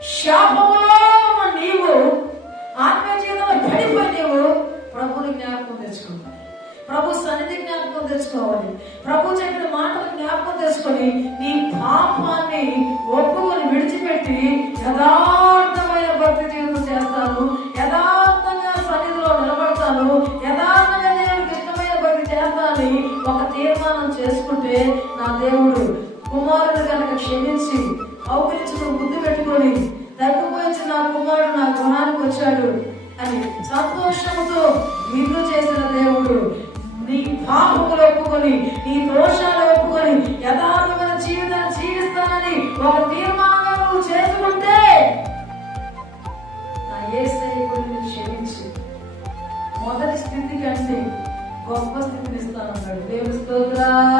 శాపములో నీవు ఆత్మీయ జీవితంలో పడిపోయి నీవు ప్రభుని జ్ఞాపకం తెచ్చుకోవాలి, ప్రభు సన్నిధి జ్ఞాపకం తెచ్చుకోవాలి, ప్రభు చెప్పిన మాటలు జ్ఞాపకం తెచ్చుకొని నీ పాపాన్ని ఒప్పుకొని విడిచిపెట్టి యథార్థమైన భక్తి జీవితం చేస్తాను, యథార్థంగా సన్నిధిలో నిలబడతాను, యథార్థంగా దేవుడికి ఇష్టమైన భక్తి చేస్తానని ఒక తీర్మానం చేసుకుంటే నా దేవుడు కుమారుడు కనుక క్షమించి అవకరించుకుని ముద్దు పెట్టుకొని తగ్గిపోయించి నా కుమారుడు నా గృహానికి వచ్చాడు అని సంతోషంతో విందు చేసిన దేవుడు నీ పాపములు ఒప్పుకొని నీ దోషాలు ఒప్పుకొని యథార్థమైన జీవితాన్ని జీవిస్తానని ఒక తీర్మానం నువ్వు చేసుకుంటే నా యేసయ్య కూడా క్షమించి మొదటి స్థితి కంటే గొప్ప స్థితిని ఇస్తానన్నాడు. దేవుని స్తోత్రం.